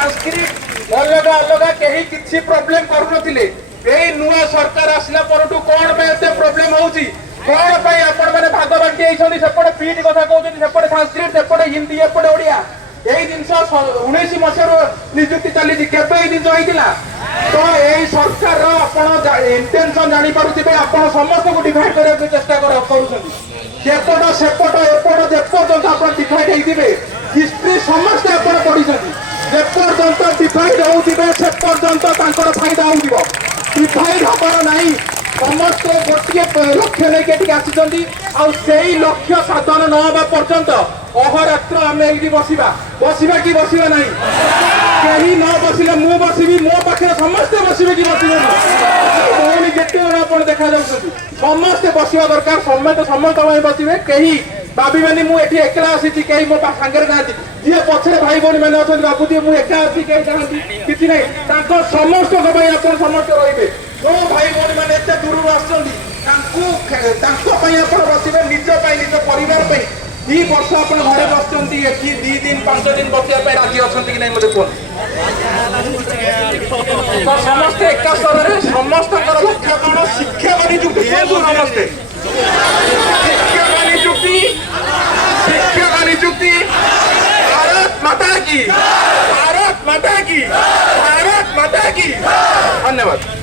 संस्कृत अलग अलग कहीं किसी प्रॉब्लम करूनथिले एई नुआ सरकार आसला परटू कोन पे एते प्रॉब्लम होउची कोन पे आपण माने भाग बांटी आइछनी सेपटे पीट कथा कहउछनी सेपटे संस्कृत सेपटे हिंदी एपटे ओडिया एई जिंस 19 मसरो नियुक्ति चली केबे एई जिंस होइतिला तो एई सरकार आपण इंटेंशन जानि पारुथिबे आपण समस्त को डिवाइड करे के चेष्टा करूछनी सेपट सेपट एपट जेपर्यंत आपण डिवाइड होइथिबे हिस्ट्री समस्त आपण पढिछनी जेपर्यंत डिवाइड होउथिबे सेपर्यंत तांकर फायदा होउथिबो डिवाइड हबार नाही समस्त गोटे लक्ष्य लेके आसी लक्ष्य साधन न हवा पर्यंत अहरात्र आम ये बसवा बसवा कि बसवा ना कहीं न बसिले मु बसबी मो पाखे समस्ते बसबे कि बसबे जिते आप देखा समस्ते बसवा दरकार समस्त समस्त बसबे कहीं भावी मुझे एकला आसी कहीं मो सागर ना जी पछे भाई भौणी मैंने अच्छा बाबूजी मुझे एका अच्छी कहीं चाहती किसी ना समस्त आप समस्त रे जो भाई भौणी मैंने एत दूर आसुच्च बसबे निज निज परिवार दी वर्ष आप घरे बस 2 दिन 5 दिन बसवाई राजी अच्छा कि नहीं मतलब तो समस्त एक स्तर में समस्त लक्ष्य कौन शिक्षक नियुक्ति समस्ते शिक्षक नियुक्ति भारत माता की भारत माता की भारत माता की धन्यवाद।